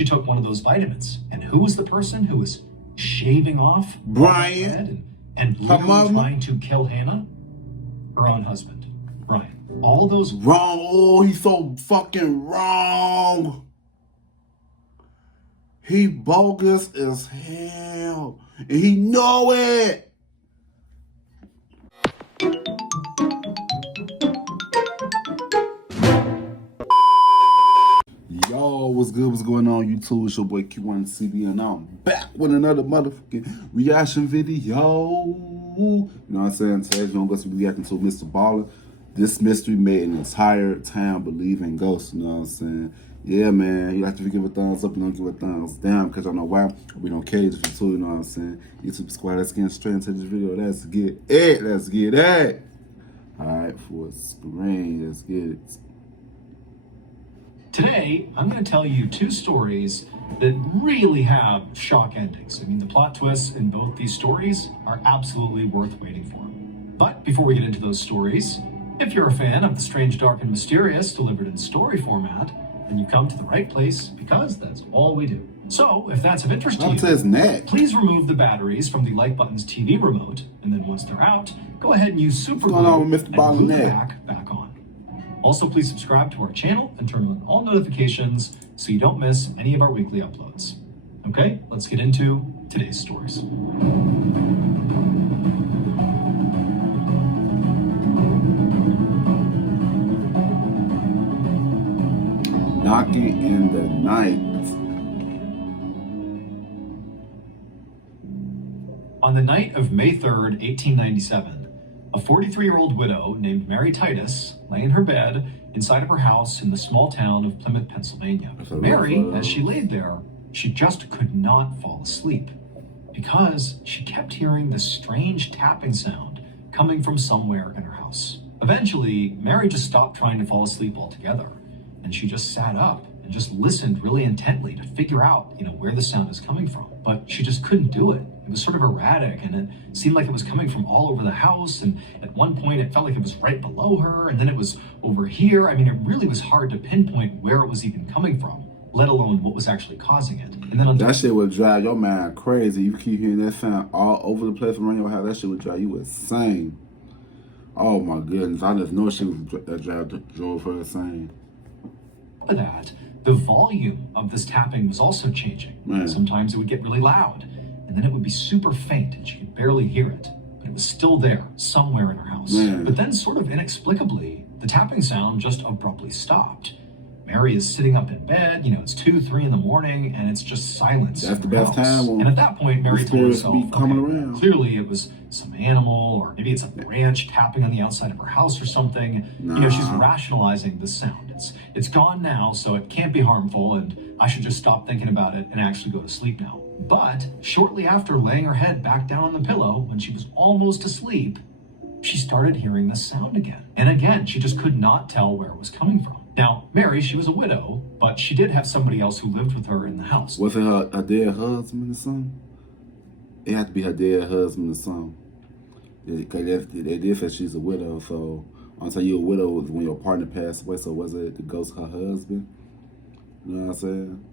She took one of those vitamins. And who was the person who was shaving off Brian and literally trying to kill Hannah? Her own husband, Brian. All those wrong. Oh, he's so fucking wrong. He bogus as hell, and he know it. Yo, what's good? What's going on, YouTube? It's your boy Kewonis, and I'm back with another motherfucking reaction video. You know what I'm saying? Today, we're going to be reacting to Mrballen. This mystery made an entire town believe in ghosts. You know what I'm saying? Yeah, man. You have to give a thumbs up and don't give a thumbs down because I don't know why we don't cage you too. You know what I'm saying? YouTube squad, let's get straight into this video. Let's get it. Let's get it. All right, for a screen, let's get it. Today, I'm going to tell you two stories that really have shock endings. I mean, the plot twists in both these stories are absolutely worth waiting for. But before we get into those stories, if you're a fan of the strange, dark, and mysterious delivered in story format, then you come to the right place because that's all we do. So, if that's of interest to you, please remove the batteries from the like button's TV remote, and then once they're out, go ahead and use super glue and glue the back on. Also, please subscribe to our channel and turn on all notifications so you don't miss any of our weekly uploads. Okay, let's get into today's stories. Knocking in the night. On the night of May 3rd, 1897, a 43-year-old widow named Mary Titus lay in her bed inside of her house in the small town of Plymouth, Pennsylvania. Mary, as she laid there, she just could not fall asleep because she kept hearing this strange tapping sound coming from somewhere in her house. Eventually, Mary just stopped trying to fall asleep altogether, and she just sat up and just listened really intently to figure out, where the sound is coming from. But she just couldn't do it. It was sort of erratic, and it seemed like it was coming from all over the house, and at one point it felt like it was right below her, and then it was over here. I mean, it really was hard to pinpoint where it was even coming from, let alone what was actually causing it. And then that shit would drive your mind crazy. You keep hearing that sound all over the place around your house. That shit would drive you insane. Oh my goodness, I just know she drove her insane. That the volume of this tapping was also changing. Man. Sometimes it would get really loud, and then it would be super faint and she could barely hear it, but it was still there somewhere in her house. Man. But then, sort of inexplicably, the tapping sound just abruptly stopped. Mary is sitting up in bed, it's 2, 3 in the morning, and it's just silence. That's the best time. And at that point, Mary told herself, okay, clearly it was some animal, or maybe it's a branch tapping on the outside of her house or something. She's rationalizing the sound. It's gone now, so it can't be harmful, and I should just stop thinking about it and actually go to sleep now. But shortly after laying her head back down on the pillow, when she was almost asleep, she started hearing this sound again. And again, she just could not tell where it was coming from. Now, Mary, she was a widow, but she did have somebody else who lived with her in the house. Was it her dead husband or something? It had to be her dead husband or something. Because they did say she's a widow, so until you're a widow was when your partner passed away, so was it the ghost of her husband? You know what I'm saying?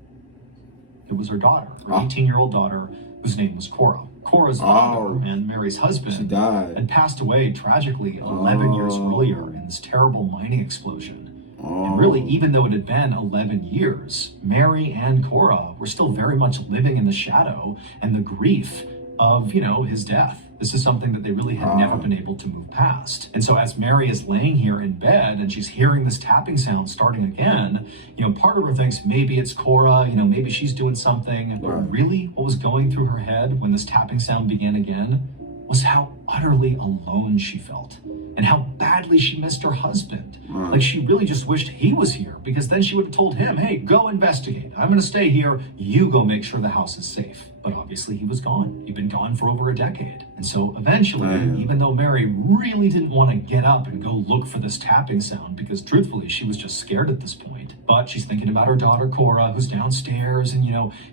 It was her daughter, her 18-year-old daughter, whose name was Cora. Cora's father and Mary's husband had passed away tragically 11 years earlier in this terrible mining explosion. And really, even though it had been 11 years, Mary and Cora were still very much living in the shadow and the grief of, his death. This is something that they really had never been able to move past. And so as Mary is laying here in bed and she's hearing this tapping sound starting again, part of her thinks maybe it's Cora, maybe she's doing something. But really, what was going through her head when this tapping sound began again was how utterly alone she felt and how badly she missed her husband. Like she really just wished he was here, because then she would have told him, hey, go investigate. I'm going to stay here. You go make sure the house is safe. But obviously he was gone. He'd been gone for over a decade. And so eventually, even though Mary really didn't want to get up and go look for this tapping sound, because truthfully, she was just scared at this point, but she's thinking about her daughter, Cora, who's downstairs, and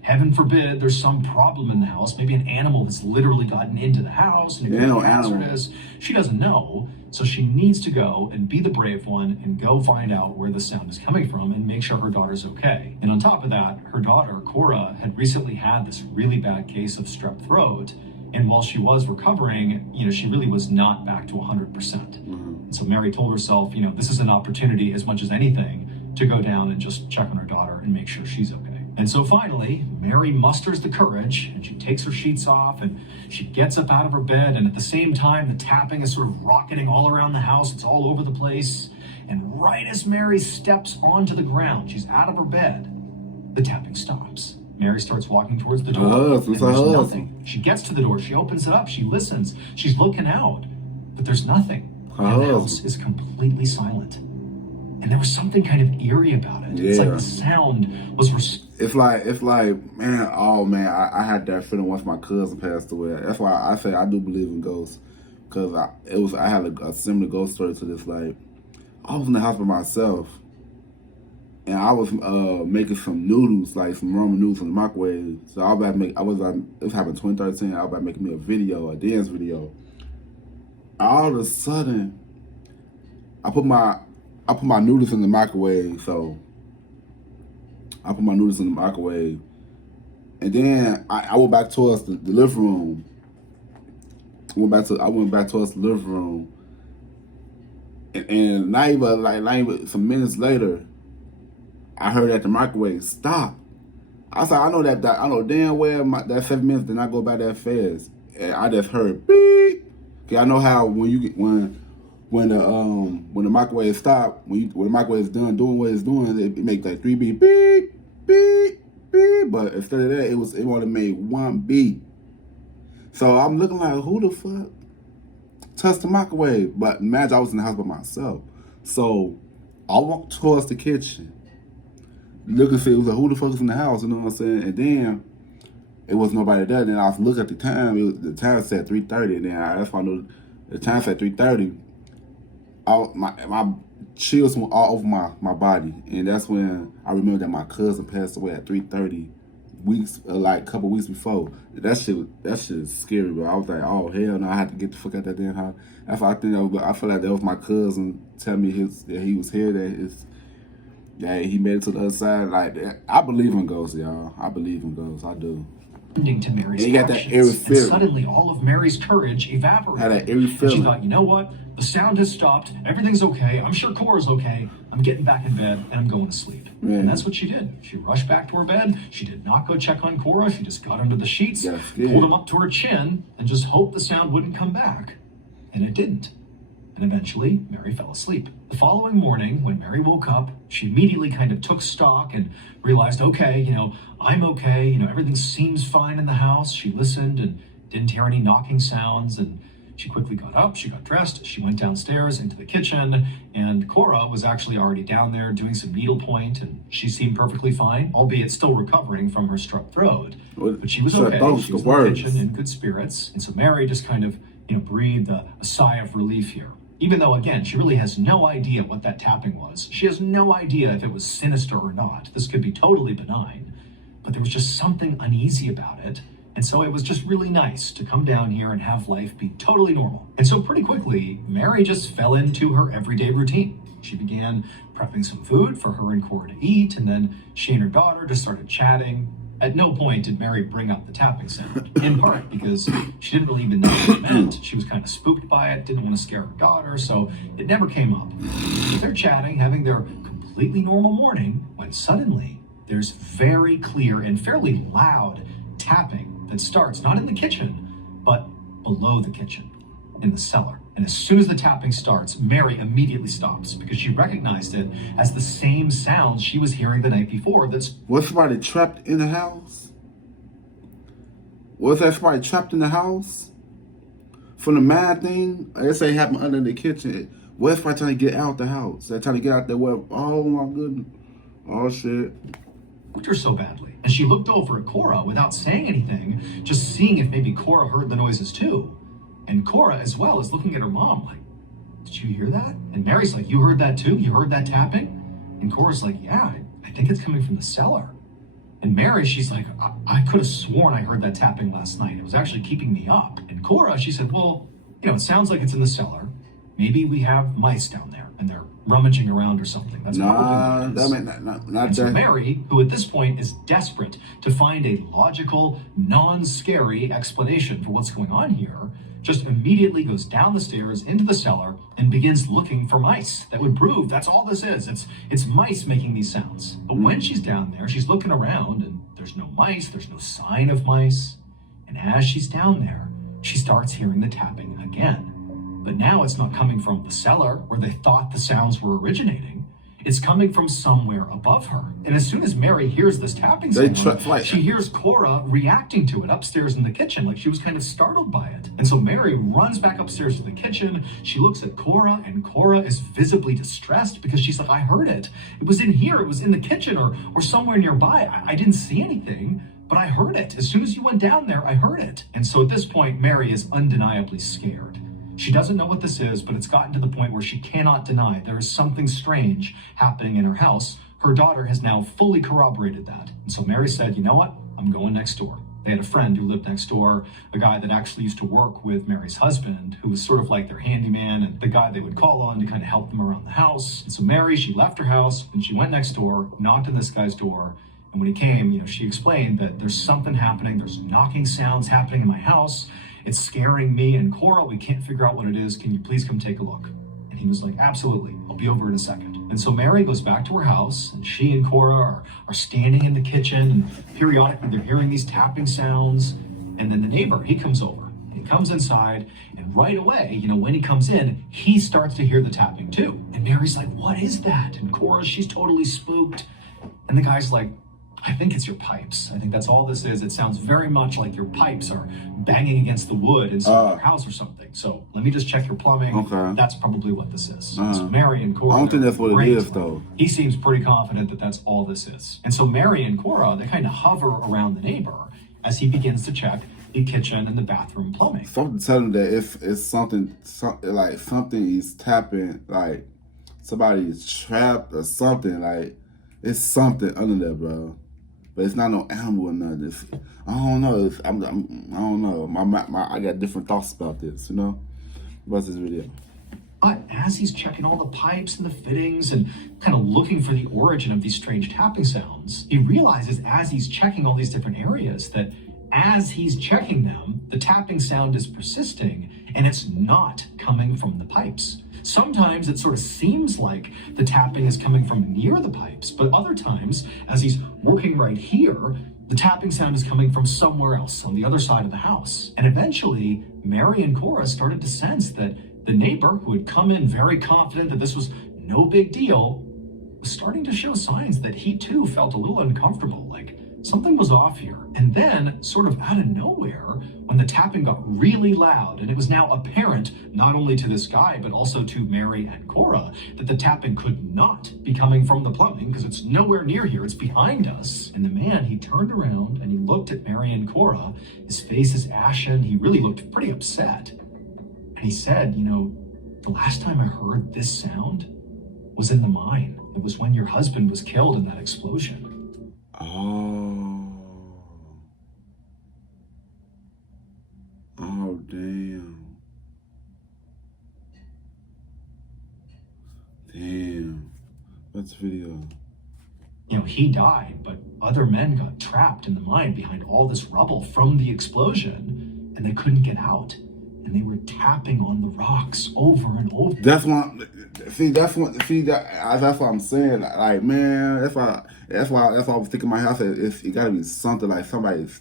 heaven forbid there's some problem in the house. Maybe an animal has literally gotten into the house and it could be hazardous. She doesn't know. So she needs to go and be the brave one and go find out where the sound is coming from and make sure her daughter's okay. And on top of that, her daughter, Cora, had recently had this really bad case of strep throat. And while she was recovering, she really was not back to 100%. And so Mary told herself, this is an opportunity as much as anything to go down and just check on her daughter and make sure she's okay. And so finally, Mary musters the courage and she takes her sheets off and she gets up out of her bed. And at the same time, the tapping is sort of rocketing all around the house. It's all over the place. And right as Mary steps onto the ground, she's out of her bed, the tapping stops. Mary starts walking towards the door. And there's nothing. She gets to the door. She opens it up. She listens. She's looking out. But there's nothing. And the house is completely silent. And there was something kind of eerie about it. Yeah. It's like the sound was... It's like, man, I had that feeling once my cousin passed away. That's why I say I do believe in ghosts. Because I had a similar ghost story to this. Like, I was in the house by myself. And I was making some noodles, like some ramen noodles in the microwave. So it was happening in 2013. I was about making me a dance video. All of a sudden, I put my noodles in the microwave. So I put my noodles in the microwave, and then I went back towards the living room. I went back towards the living room, and not even some minutes later, I heard that the microwave stopped. I was like, I know damn well that 7 minutes did not go by that fast. And I just heard beep. Okay, I know how when the microwave stopped, when the microwave is done doing what it's doing, it make like 3 beep, beep, beep, beep. But instead of that, it only made 1 beep. So I'm looking like, who the fuck touched the microwave? But imagine I was in the house by myself. So I walked towards the kitchen. Look and see, it was like, who the fuck is in the house? You know what I'm saying? And then it was nobody there. Then I was looking at the time. The time said 3:30. And then that's why I knew the time said 3:30. My chills went all over my body. And that's when I remember that my cousin passed away at 3:30 a couple weeks before. That shit is scary, bro. I was like, oh, hell no, I had to get the fuck out that damn house. That's why I feel like that was my cousin telling me that he was here, that he made it to the other side. Like, I believe in ghosts, y'all. I believe in ghosts. I do. To Mary's got that eerie feeling. And suddenly all of Mary's courage evaporated. Had that eerie feeling. And she thought, you know what? The sound has stopped. Everything's okay. I'm sure Cora's okay. I'm getting back in bed and I'm going to sleep. Man. And that's what she did. She rushed back to her bed. She did not go check on Cora. She just got under the sheets, pulled them up to her chin, and just hoped the sound wouldn't come back. And it didn't. And eventually, Mary fell asleep. The following morning, when Mary woke up, she immediately kind of took stock and realized, okay, I'm okay. Everything seems fine in the house. She listened and didn't hear any knocking sounds. And she quickly got up, she got dressed, she went downstairs into the kitchen, and Cora was actually already down there doing some needlepoint, and she seemed perfectly fine, albeit still recovering from her strep throat. But she was okay. She was in the kitchen in good spirits. And so Mary just kind of, breathed a sigh of relief here. Even though, again, she really has no idea what that tapping was. She has no idea if it was sinister or not. This could be totally benign. But there was just something uneasy about it. And so it was just really nice to come down here and have life be totally normal. And so pretty quickly, Mary just fell into her everyday routine. She began prepping some food for her and Cora to eat, and then she and her daughter just started chatting. At no point did Mary bring up the tapping sound, in part because she didn't really even know what it meant. She was kind of spooked by it, didn't want to scare her daughter, so it never came up. But they're chatting, having their completely normal morning, when suddenly there's very clear and fairly loud tapping that starts not in the kitchen, but below the kitchen, in the cellar. And as soon as the tapping starts, Mary immediately stops because she recognized it as the same sounds she was hearing the night before. Was somebody trapped in the house? Was that somebody trapped in the house? From the mad thing, they say it happened under the kitchen. Was somebody trying to get out the house? They're trying to get out there. Oh my goodness. Oh shit. Spooked her so badly. And she looked over at Cora without saying anything, just seeing if maybe Cora heard the noises too. And Cora, as well, is looking at her mom like, did you hear that? And Mary's like, you heard that too? You heard that tapping? And Cora's like, yeah, I think it's coming from the cellar. And Mary, she's like, I could have sworn I heard that tapping last night. It was actually keeping me up. And Cora, she said, well, it sounds like it's in the cellar. maybe we have mice down there and they're rummaging around or something. That's probably what it is. And so Mary, who at this point is desperate to find a logical, non-scary explanation for what's going on here, just immediately goes down the stairs into the cellar and begins looking for mice. That would prove that's all this is. It's mice making these sounds. But when she's down there, she's looking around and there's no mice, there's no sign of mice. And as she's down there, she starts hearing the tapping again. But now it's not coming from the cellar where they thought the sounds were originating. It's coming from somewhere above her. And as soon as Mary hears this tapping sound, she hears Cora reacting to it upstairs in the kitchen, like she was kind of startled by it. And so Mary runs back upstairs to the kitchen. She looks at Cora, and Cora is visibly distressed because she's like, I heard it. It was in here. It was in the kitchen or somewhere nearby. I didn't see anything, but I heard it. As soon as you went down there, I heard it. And so at this point, Mary is undeniably scared. She doesn't know what this is, but it's gotten to the point where she cannot deny there is something strange happening in her house. Her daughter has now fully corroborated that. And so Mary said, you know what? I'm going next door. They had a friend who lived next door, a guy that actually used to work with Mary's husband, who was sort of like their handyman and the guy they would call on to kind of help them around the house. And so Mary, she left her house and she went next door, knocked on this guy's door. And when he came, she explained that there's something happening. There's knocking sounds happening in my house. It's scaring me and Cora. We can't figure out what it is. Can you please come take a look? And he was like, absolutely. I'll be over in a second. And so Mary goes back to her house, and she and Cora are standing in the kitchen, and periodically they're hearing these tapping sounds. And then the neighbor, he comes over. He comes inside, and right away, when he comes in, he starts to hear the tapping too. And Mary's like, what is that? And Cora, she's totally spooked. And the guy's like, I think it's your pipes. I think that's all this is. It sounds very much like your pipes are banging against the wood inside your house or something. So let me just check your plumbing. Okay. That's probably what this is. So Mary and Cora. I don't think that's what it is, though. He seems pretty confident that that's all this is. And so Mary and Cora, they kind of hover around the neighbor as he begins to check the kitchen and the bathroom plumbing. Something tell him that if it's something is tapping, like somebody is trapped or something, like it's something under there, bro. But it's not no animal or nothing. I don't know. I don't know. I got different thoughts about this, What's this video? But as he's checking all the pipes and the fittings and kind of looking for the origin of these strange tapping sounds, he realizes as he's checking all these different areas that as he's checking them, the tapping sound is persisting and it's not coming from the pipes. Sometimes it sort of seems like the tapping is coming from near the pipes, but other times, as he's working right here, the tapping sound is coming from somewhere else on the other side of the house. And eventually, Mary and Cora started to sense that the neighbor, who had come in very confident that this was no big deal, was starting to show signs that he too felt a little uncomfortable, like something was off here. And then, sort of out of nowhere, when the tapping got really loud, and it was now apparent, not only to this guy, but also to Mary and Cora, that the tapping could not be coming from the plumbing, because it's nowhere near here, it's behind us. And the man, he turned around and he looked at Mary and Cora. His face is ashen. He really looked pretty upset. And he said, the last time I heard this sound was in the mine. It was when your husband was killed in that explosion. Oh, damn. Damn. What's the video? He died, but other men got trapped in the mine behind all this rubble from the explosion, and they couldn't get out. And they were tapping on the rocks over and over. That's what I'm saying. Like, man, that's why I was thinking in my house. It gotta be something like somebody's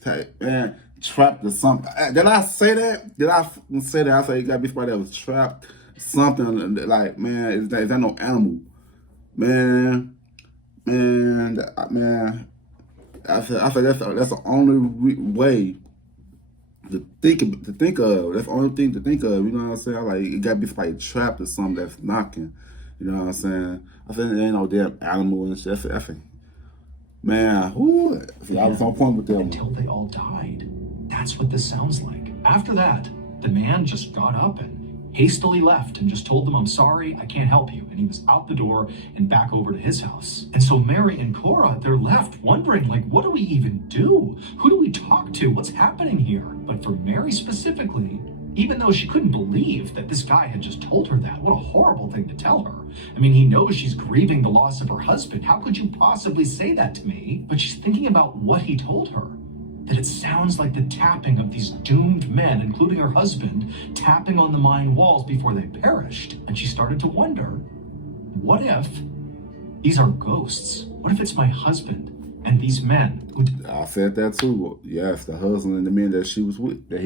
trapped or something. Did I say that? Did I say that? I said it gotta be somebody that was trapped. Something like, man, is that no animal? Man. I said that's the only way to think of. That's the only thing to think of. You know what I'm saying? Like, it gotta be somebody trapped or something that's knocking. You know what I'm saying? I think there ain't no damn animal and shit. I think, man, I was on point with them. Until they all died. That's what this sounds like. After that, the man just got up and hastily left and just told them, I'm sorry, I can't help you. And he was out the door and back over to his house. And so Mary and Cora, they're left wondering, like, what do we even do? Who do we talk to? What's happening here? But for Mary specifically, even though she couldn't believe that this guy had just told her that. What a horrible thing to tell her. I mean, he knows she's grieving the loss of her husband. How could you possibly say that to me? But she's thinking about what he told her. That it sounds like the tapping of these doomed men, including her husband, tapping on the mine walls before they perished. And she started to wonder, what if these are ghosts? What if it's my husband and these men who... I said that too. Yes, the husband and the men that he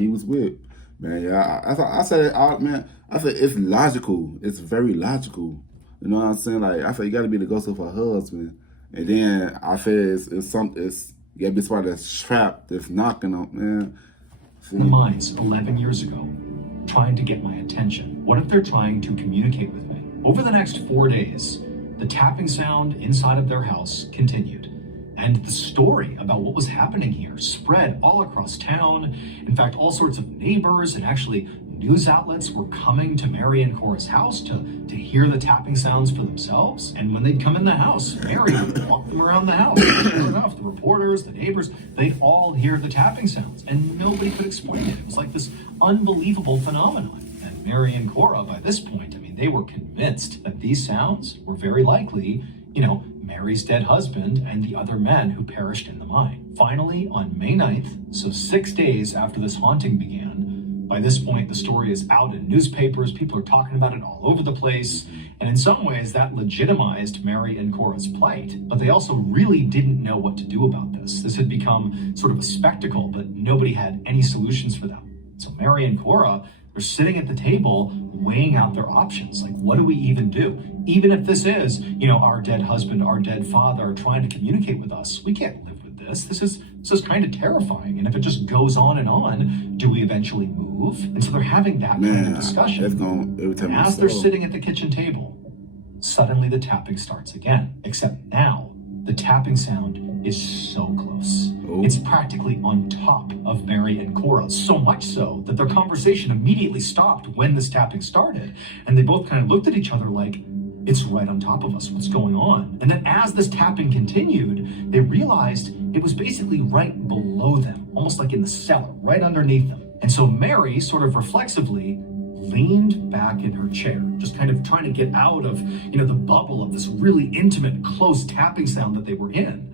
was with. Man, yeah, I said it's logical. It's very logical. You know what I'm saying? Like, I said, you got to be the ghost of her husband. And then I said it's something, you got to be somebody that's trapped, that's knocking on, man. The mines 11 years ago, trying to get my attention. What if they're trying to communicate with me? Over the next 4 days, the tapping sound inside of their house continued. And the story about what was happening here spread all across town. In fact, all sorts of neighbors and actually news outlets were coming to Mary and Cora's house to hear the tapping sounds for themselves. And when they'd come in the house, Mary would walk them around the house. Sure enough, the reporters, the neighbors, they'd all hear the tapping sounds, and nobody could explain it. It was like this unbelievable phenomenon. And Mary and Cora, by this point, I mean, they were convinced that these sounds were very likely, Mary's dead husband and the other men who perished in the mine. Finally, on May 9th, so 6 days after this haunting began, by this point, the story is out in newspapers. People are talking about it all over the place. And in some ways, that legitimized Mary and Cora's plight. But they also really didn't know what to do about this. This had become sort of a spectacle, but nobody had any solutions for them. So Mary and Cora, they're sitting at the table weighing out their options. Like, what do we even do? Even if this is, our dead husband, our dead father trying to communicate with us, we can't live with this. This is kind of terrifying. And if it just goes on, do we eventually move? And so they're having that kind of discussion. And as they're sitting at the kitchen table, suddenly the tapping starts again. Except now, the tapping sound is so close. It's practically on top of Mary and Cora, so much so that their conversation immediately stopped when this tapping started. And they both kind of looked at each other like, it's right on top of us, what's going on? And then as this tapping continued, they realized it was basically right below them, almost like in the cellar, right underneath them. And so Mary sort of reflexively leaned back in her chair, just kind of trying to get out of, the bubble of this really intimate, close tapping sound that they were in.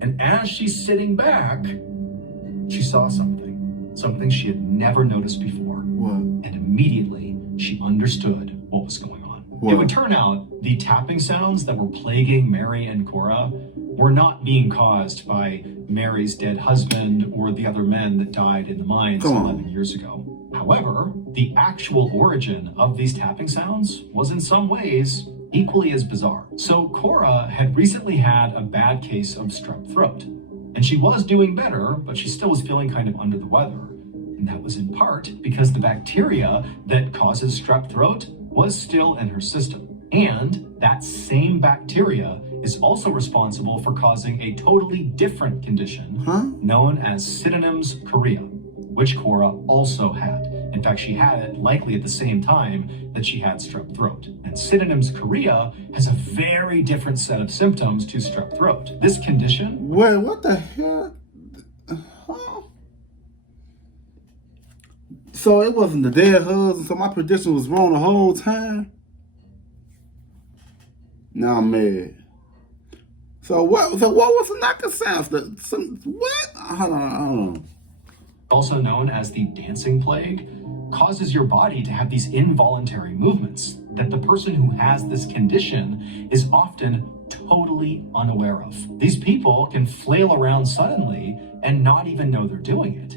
And as she's sitting back, she saw something she had never noticed before. What? And immediately she understood what was going on. What? It would turn out the tapping sounds that were plaguing Mary and Cora were not being caused by Mary's dead husband or the other men that died in the mines 11 years ago. However, the actual origin of these tapping sounds was in some ways equally as bizarre. So Cora had recently had a bad case of strep throat, and she was doing better, but she still was feeling kind of under the weather. And that was in part because the bacteria that causes strep throat was still in her system. And that same bacteria is also responsible for causing a totally different condition known as Sydenham's chorea, which Cora also had. In fact, she had it likely at the same time that she had strep throat. And Sydenham's chorea has a very different set of symptoms to strep throat. This condition... Wait, what the hell? Huh? So it wasn't the dead husband, so my prediction was wrong the whole time? Now I'm mad. So what was the knocking sound? What? Hold on. Also known as the dancing plague, causes your body to have these involuntary movements that the person who has this condition is often totally unaware of. These people can flail around suddenly and not even know they're doing it.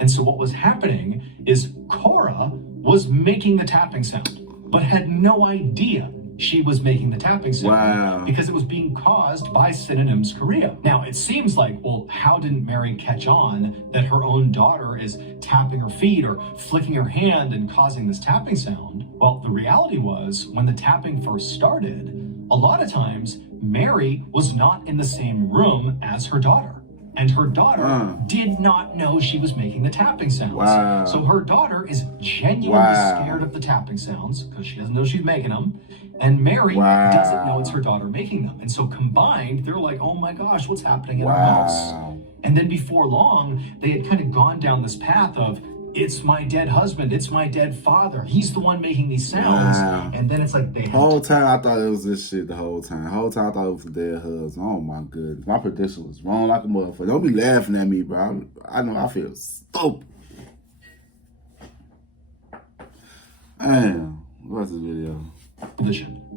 And so what was happening is Cora was making the tapping sound, but had no idea she was making the tapping sound because it was being caused by Sydenham's chorea. Now, it seems like, well, how didn't Mary catch on that her own daughter is tapping her feet or flicking her hand and causing this tapping sound? Well, the reality was, when the tapping first started, a lot of times Mary was not in the same room as her daughter. And her daughter did not know she was making the tapping sounds. So her daughter is genuinely scared of the tapping sounds because she doesn't know she's making them. And Mary doesn't know it's her daughter making them. And so combined, they're like, oh my gosh, what's happening in our house? And then before long, they had kind of gone down this path of it's my dead husband, it's my dead father. He's the one making these sounds. Wow. And then it's like they the whole time I thought it was this shit the whole time. The whole time I thought it was the dead husband. Oh my goodness. My prediction was wrong like a motherfucker. Don't be laughing at me, bro. I know I feel stupid. Damn. What's this video?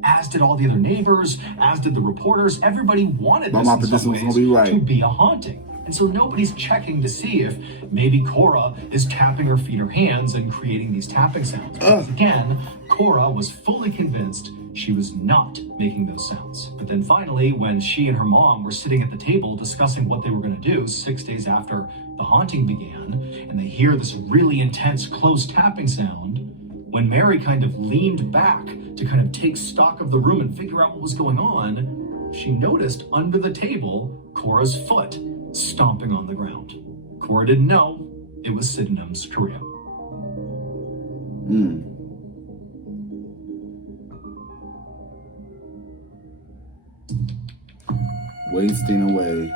As did all the other neighbors, as did the reporters. Everybody wanted this in some ways to be a haunting. And so nobody's checking to see if maybe Cora is tapping her feet or hands and creating these tapping sounds. Because again, Cora was fully convinced she was not making those sounds. But then finally, when she and her mom were sitting at the table discussing what they were going to do 6 days after the haunting began, and they hear this really intense, close tapping sound, when Mary kind of leaned back to kind of take stock of the room and figure out what was going on, she noticed under the table Cora's foot stomping on the ground. Cora didn't know it was Sydenham's Korea. Wasting away.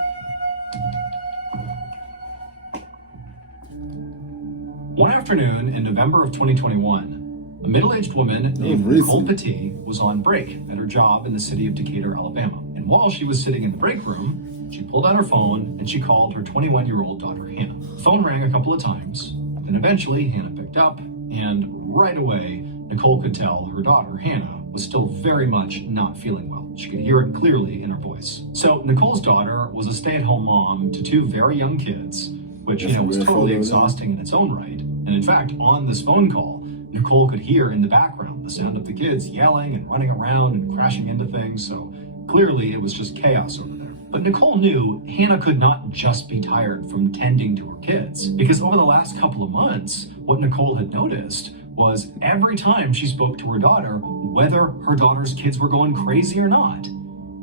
One afternoon in November of 2021, a middle-aged woman named Nicole Petit was on break at her job in the city of Decatur, Alabama. And while she was sitting in the break room, she pulled out her phone and she called her 21-year-old daughter, Hannah. The phone rang a couple of times, then eventually Hannah picked up, and right away, Nicole could tell her daughter, Hannah, was still very much not feeling well. She could hear it clearly in her voice. So Nicole's daughter was a stay-at-home mom to 2 very young kids, which, was totally exhausting in its own right. And in fact, on this phone call, Nicole could hear in the background the sound of the kids yelling and running around and crashing into things, so clearly it was just chaos over there. But Nicole knew Hannah could not just be tired from tending to her kids, because over the last couple of months, what Nicole had noticed was every time she spoke to her daughter, whether her daughter's kids were going crazy or not,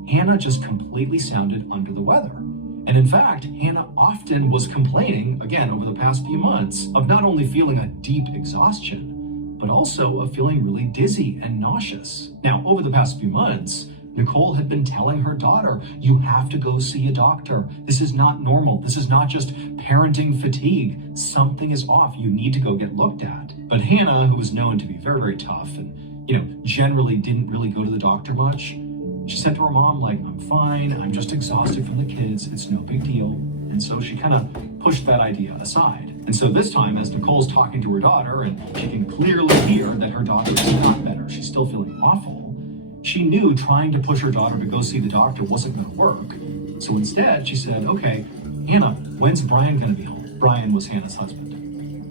Hannah just completely sounded under the weather. And in fact, Hannah often was complaining, again, over the past few months, of not only feeling a deep exhaustion, but also of feeling really dizzy and nauseous. Now, over the past few months, Nicole had been telling her daughter, you have to go see a doctor. This is not normal. This is not just parenting fatigue. Something is off. You need to go get looked at. But Hannah, who was known to be very, very tough and, generally didn't really go to the doctor much, she said to her mom, I'm fine. I'm just exhausted from the kids. It's no big deal. And so she kind of pushed that idea aside. And so this time, as Nicole's talking to her daughter, and she can clearly hear that her daughter is not better, she's still feeling awful, she knew trying to push her daughter to go see the doctor wasn't going to work. So instead, she said, okay, Hannah, when's Brian going to be home? Brian was Hannah's husband.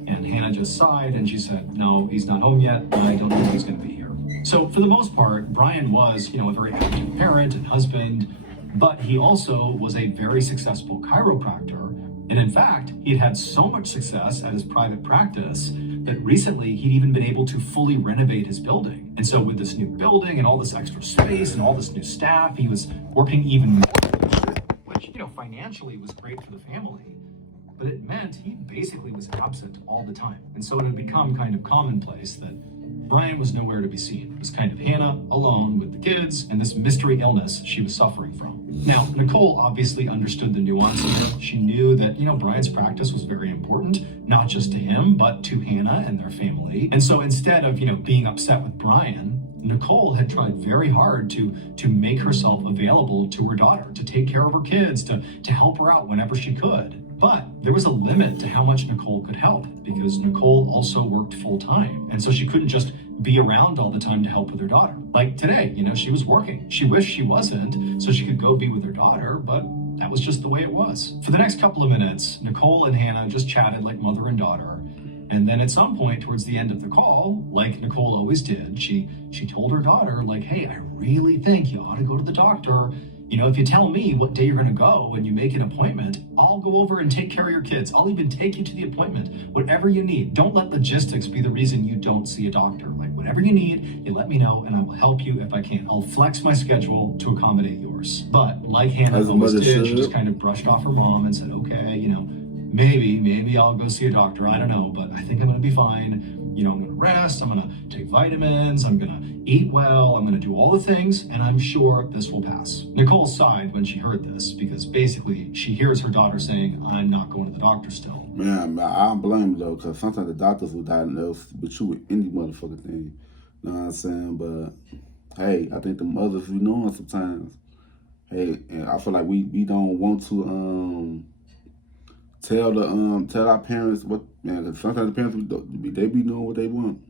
And Hannah just sighed and she said, no, he's not home yet. I don't think he's going to be here. So for the most part, Brian was, a very active parent and husband, but he also was a very successful chiropractor. And in fact, he'd had so much success at his private practice that recently he'd even been able to fully renovate his building. And so with this new building and all this extra space and all this new staff, he was working even more, which, financially was great for the family. But it meant he basically was absent all the time. And so it had become kind of commonplace that Brian was nowhere to be seen. It was kind of Hannah alone with the kids and this mystery illness she was suffering from. Now, Nicole obviously understood the nuance here. She knew that, Brian's practice was very important, not just to him, but to Hannah and their family. And so instead of, being upset with Brian, Nicole had tried very hard to make herself available to her daughter, to take care of her kids, to help her out whenever she could. But there was a limit to how much Nicole could help, because Nicole also worked full time. And so she couldn't just be around all the time to help with her daughter. Like today, she was working. She wished she wasn't, so she could go be with her daughter, but that was just the way it was. For the next couple of minutes, Nicole and Hannah just chatted like mother and daughter. And then at some point towards the end of the call, like Nicole always did, she told her daughter, hey, I really think you ought to go to the doctor. If you tell me what day you're going to go and you make an appointment, I'll go over and take care of your kids. I'll even take you to the appointment, whatever you need. Don't let logistics be the reason you don't see a doctor. Whatever you need, you let me know and I will help you if I can. I'll flex my schedule to accommodate yours. But like Hannah always did, she just kind of brushed off her mom and said, okay, maybe I'll go see a doctor. I don't know, but I think I'm going to be fine. I'm going to rest, I'm going to take vitamins, I'm going to eat well, I'm going to do all the things, and I'm sure this will pass. Nicole sighed when she heard this, because basically she hears her daughter saying, I'm not going to the doctor still. Man, I don't blame her though, because sometimes the doctors will diagnose with you with any motherfucking thing. You know what I'm saying? But hey, I think the mothers we know sometimes. Hey, and I feel like we don't want to tell our parents what, man, cause sometimes the parents they be doing what they want.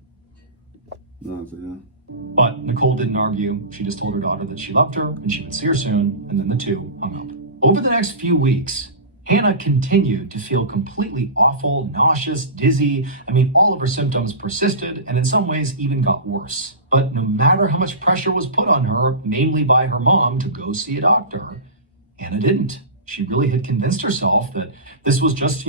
You know what I'm saying? But Nicole didn't argue. She just told her daughter that she loved her and she would see her soon, and then the two hung up. Over the next few weeks, Hannah continued to feel completely awful, nauseous, dizzy. All of her symptoms persisted and in some ways even got worse. But no matter how much pressure was put on her, mainly by her mom, to go see a doctor, Hannah didn't. She really had convinced herself that this was just,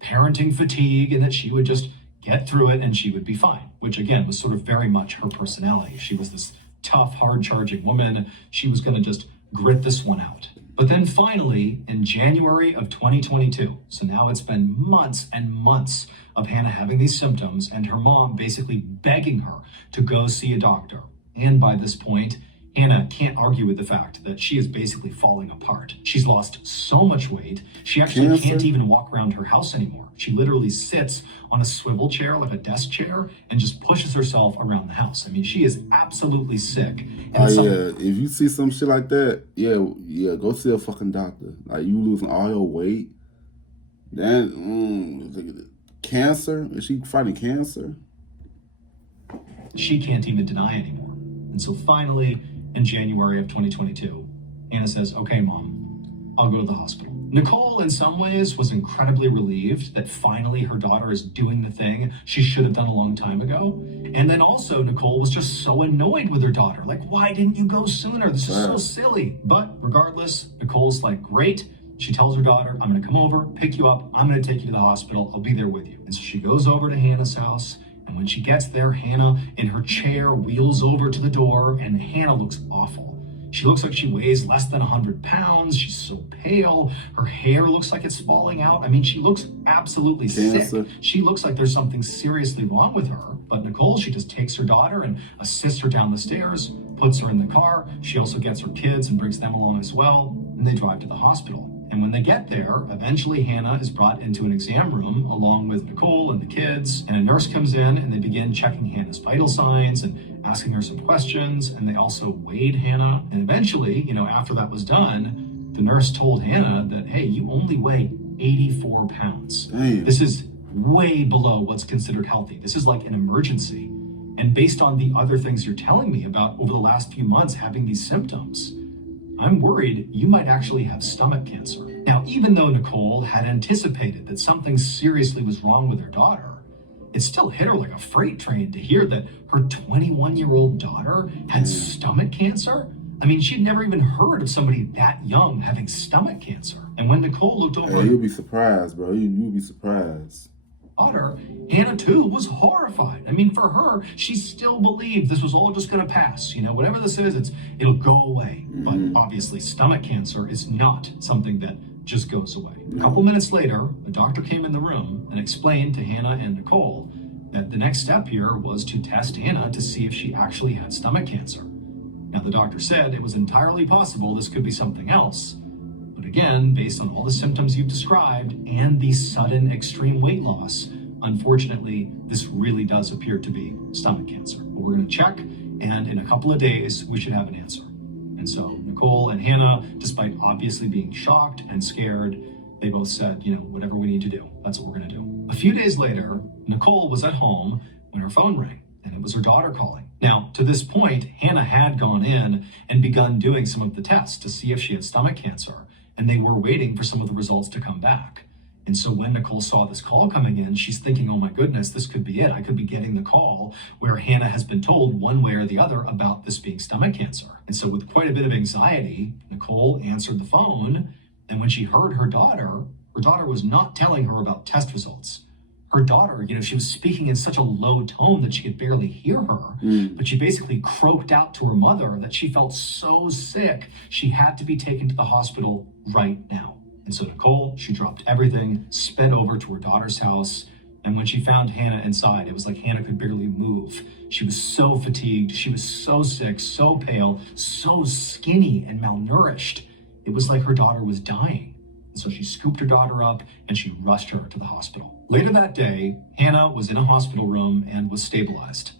parenting fatigue and that she would just get through it and she would be fine, which again was sort of very much her personality. She was this tough, hard-charging woman. She was going to just grit this one out. But then finally, in January of 2022, so now it's been months and months of Hannah having these symptoms and her mom basically begging her to go see a doctor. And by this point, Hannah can't argue with the fact that she is basically falling apart. She's lost so much weight, she actually can't even walk around her house anymore. She literally sits on a swivel chair, like a desk chair, and just pushes herself around the house. She is absolutely sick. And yeah, if you see some shit like that, yeah, go see a fucking doctor. Like, you losing all your weight. Then, cancer? Is she fighting cancer? She can't even deny anymore. And so finally, in January of 2022, Hannah says, okay, Mom, I'll go to the hospital. Nicole, in some ways, was incredibly relieved that finally her daughter is doing the thing she should have done a long time ago. And then also, Nicole was just so annoyed with her daughter. Like, why didn't you go sooner? This is so silly. But regardless, Nicole's like, great. She tells her daughter, I'm going to come over, pick you up. I'm going to take you to the hospital. I'll be there with you. And so she goes over to Hannah's house. And when she gets there, Hannah, in her chair, wheels over to the door, and Hannah looks awful. She looks like she weighs less than 100 pounds. She's so pale. Her hair looks like it's falling out. she looks absolutely sick. She looks like there's something seriously wrong with her. But Nicole, she just takes her daughter and assists her down the stairs, puts her in the car. She also gets her kids and brings them along as well. And they drive to the hospital. And when they get there, eventually Hannah is brought into an exam room along with Nicole and the kids. And a nurse comes in and they begin checking Hannah's vital signs and asking her some questions. And they also weighed Hannah. And eventually, after that was done, the nurse told Hannah that, hey, you only weigh 84 pounds. Damn. This is way below what's considered healthy. This is like an emergency. And based on the other things you're telling me about over the last few months having these symptoms, I'm worried you might actually have stomach cancer. Now, even though Nicole had anticipated that something seriously was wrong with her daughter, it still hit her like a freight train to hear that her 21-year-old daughter had stomach cancer. She'd never even heard of somebody that young having stomach cancer. And when Nicole looked over... Hey, you'll be surprised, bro. You'll be surprised. Daughter, Hannah too was horrified. For her, she still believed this was all just going to pass. Whatever this is, it'll go away. But obviously, stomach cancer is not something that just goes away. A couple minutes later, a doctor came in the room and explained to Hannah and Nicole that the next step here was to test Hannah to see if she actually had stomach cancer. Now, the doctor said it was entirely possible this could be something else. But again, based on all the symptoms you've described and the sudden extreme weight loss, unfortunately, this really does appear to be stomach cancer. But we're going to check, and in a couple of days, we should have an answer. And so Nicole and Hannah, despite obviously being shocked and scared, they both said, whatever we need to do, that's what we're going to do. A few days later, Nicole was at home when her phone rang, and it was her daughter calling. Now, to this point, Hannah had gone in and begun doing some of the tests to see if she had stomach cancer, and they were waiting for some of the results to come back. And so when Nicole saw this call coming in, she's thinking, oh my goodness, this could be it. I could be getting the call where Hannah has been told one way or the other about this being stomach cancer. And so with quite a bit of anxiety, Nicole answered the phone. And when she heard her daughter was not telling her about test results. Her daughter, she was speaking in such a low tone that she could barely hear her. But she basically croaked out to her mother that she felt so sick, she had to be taken to the hospital right now. And so Nicole, she dropped everything, sped over to her daughter's house, And when she found Hannah inside, it was like Hannah could barely move. She was so fatigued. She was so sick, so pale, so skinny and malnourished. It was like her daughter was dying. And so she scooped her daughter up and she rushed her to the hospital. Later that day, Hannah was in a hospital room and was stabilized.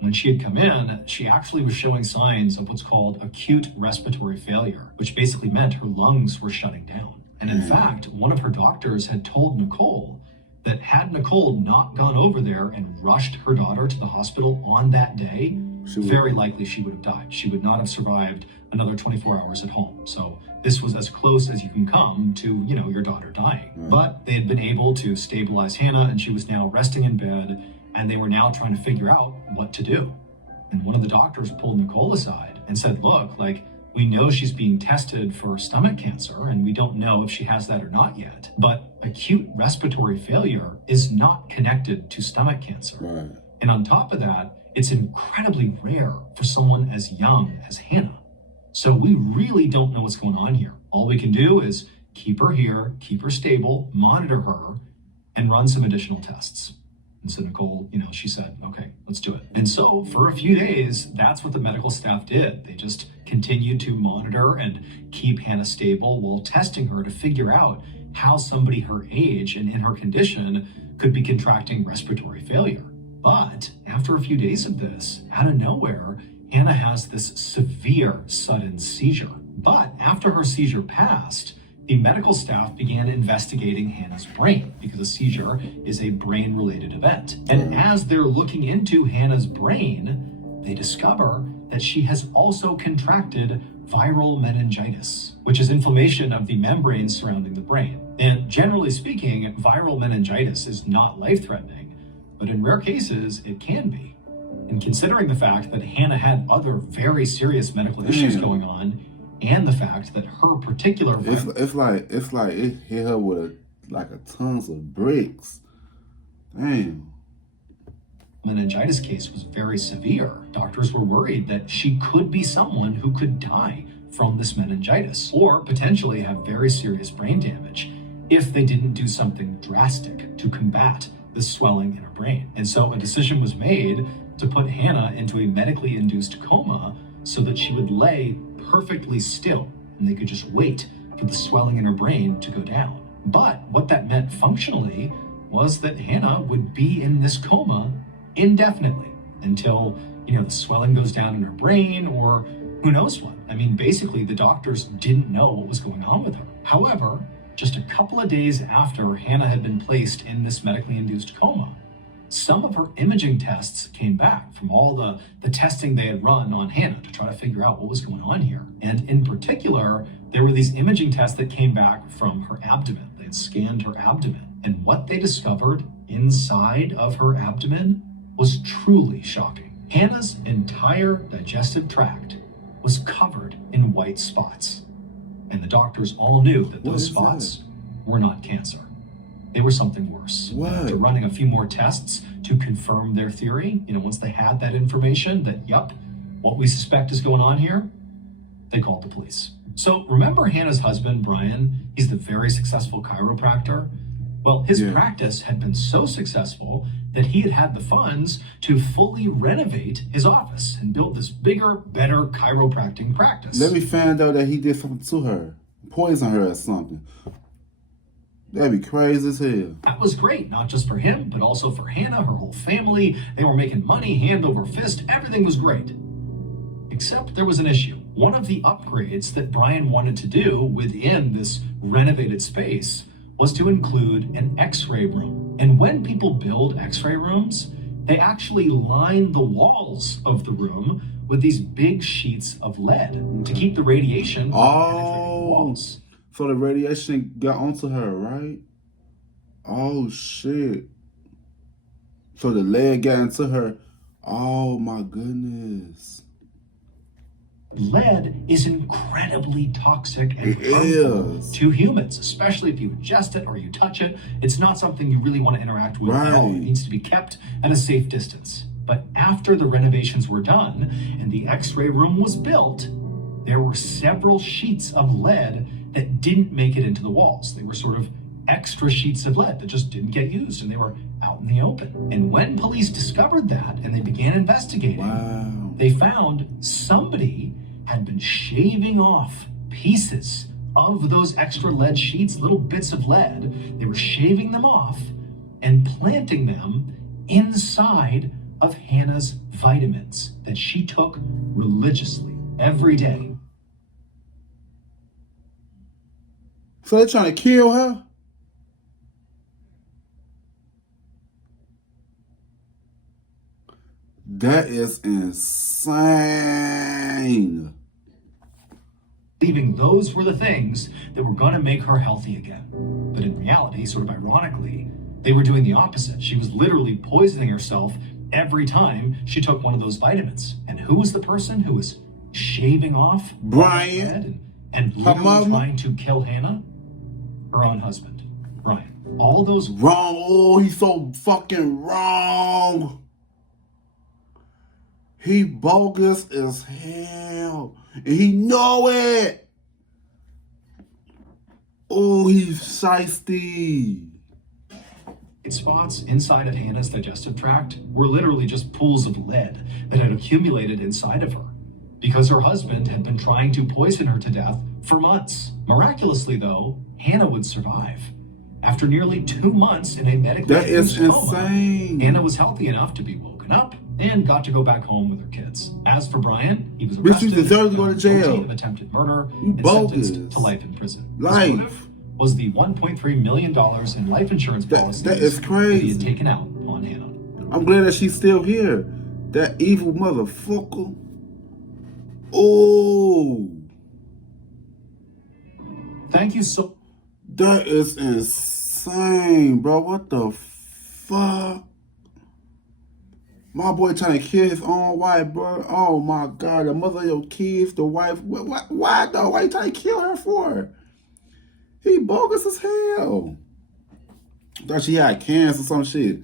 When she had come in, she actually was showing signs of what's called acute respiratory failure, which basically meant her lungs were shutting down. And in fact, one of her doctors had told Nicole that had Nicole not gone over there and rushed her daughter to the hospital on that day, very likely she would have died. She would not have survived another 24 hours at home. So this was as close as you can come to, your daughter dying. But they had been able to stabilize Hannah, and she was now resting in bed, and they were now trying to figure out what to do. And one of the doctors pulled Nicole aside and said, look, we know she's being tested for stomach cancer, and we don't know if she has that or not yet. But acute respiratory failure is not connected to stomach cancer. Right. And on top of that, it's incredibly rare for someone as young as Hannah. So we really don't know what's going on here. All we can do is keep her here, keep her stable, monitor her, and run some additional tests. And so Nicole, she said, okay, let's do it. And so for a few days, that's what the medical staff did. They just continued to monitor and keep Hannah stable while testing her to figure out how somebody her age and in her condition could be contracting respiratory failure. But after a few days of this, out of nowhere, Hannah has this severe sudden seizure. But after her seizure passed, the medical staff began investigating Hannah's brain because a seizure is a brain-related event. And as they're looking into Hannah's brain, they discover that she has also contracted viral meningitis, which is inflammation of the membranes surrounding the brain. And generally speaking, viral meningitis is not life-threatening, but in rare cases, it can be. And considering the fact that Hannah had other very serious medical issues going on, and the fact that her particular it's like it hit her with a tons of bricks. Damn. Meningitis case was very severe. Doctors were worried that she could be someone who could die from this meningitis or potentially have very serious brain damage if they didn't do something drastic to combat the swelling in her brain. And so a decision was made to put Hannah into a medically induced coma so that she would lay perfectly still and they could just wait for the swelling in her brain to go down. But what that meant functionally was that Hannah would be in this coma indefinitely until, the swelling goes down in her brain or who knows what. I mean, basically the doctors didn't know what was going on with her. However, just a couple of days after Hannah had been placed in this medically induced coma, some of her imaging tests came back from all the testing they had run on Hannah to try to figure out what was going on here. And in particular, there were these imaging tests that came back from her abdomen. They had scanned her abdomen. And what they discovered inside of her abdomen was truly shocking. Hannah's entire digestive tract was covered in white spots. And the doctors all knew that those spots were not cancer. They were something worse. What? After running a few more tests to confirm their theory, once they had that information that, what we suspect is going on here, they called the police. So remember Hannah's husband, Brian? He's the very successful chiropractor. Well, his practice had been so successful that he had had the funds to fully renovate his office and build this bigger, better chiropractic practice. Let me find out that he did something to her, poison her or something. That'd be crazy as hell. That was great, not just for him, but also for Hannah, her whole family. They were making money hand over fist. Everything was great. Except there was an issue. One of the upgrades that Brian wanted to do within this renovated space was to include an X-ray room. And when people build X-ray rooms, they actually line the walls of the room with these big sheets of lead to keep the radiation from penetrating the walls. So the radiation got onto her, right? Oh, shit. So the lead got into her. Oh, my goodness. Lead is incredibly toxic and harmful to humans, especially if you ingest it or you touch it. It's not something you really want to interact with at all. It needs to be kept at a safe distance. But after the renovations were done and the X-ray room was built, there were several sheets of lead that didn't make it into the walls. They were sort of extra sheets of lead that just didn't get used, and they were out in the open. And when police discovered that and they began investigating, they found somebody had been shaving off pieces of those extra lead sheets, little bits of lead. They were shaving them off and planting them inside of Hannah's vitamins that she took religiously every day. So they're trying to kill her? That is insane. Believing those were the things that were going to make her healthy again. But in reality, sort of ironically, they were doing the opposite. She was literally poisoning herself every time she took one of those vitamins. And who was the person who was shaving off Brian and literally trying to kill Hannah? Her own husband, Brian. All those wrong. Oh, he's so fucking wrong. He bogus as hell. And he know it. Oh, he's shiesty. Spots inside of Hannah's digestive tract were literally just pools of lead that had accumulated inside of her because her husband had been trying to poison her to death for months. Miraculously, though, Hannah would survive. After nearly 2 months in a medically induced coma, Hannah was healthy enough to be woken up and got to go back home with her kids. As for Brian, he was arrested to go to jail. Of attempted murder and sentenced to life in prison. Life was the $1.3 million in life insurance policies that is crazy. That he had taken out on Hannah. I'm glad that she's still here. That evil motherfucker. Oh. Thank you so. That is insane, bro. What the fuck? My boy trying to kill his own wife, bro. Oh my God. The mother of your kids, the wife. Why though? Why you trying to kill her for? He bogus as hell. Thought she had cancer or some shit.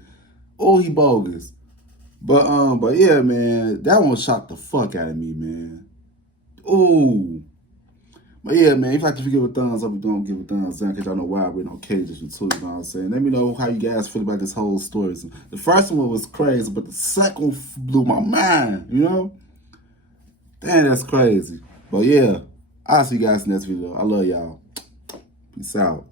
Oh, he bogus. But yeah, man, that one shocked the fuck out of me, man. Oh. But yeah, man, if you like to give a thumbs up, don't give a thumbs down, because y'all know why we're on cages with too, you know what I'm saying? Let me know how you guys feel about this whole story. So the first one was crazy, but the second one blew my mind, you know? Damn, that's crazy. But yeah, I'll see you guys in the next video. I love y'all. Peace out.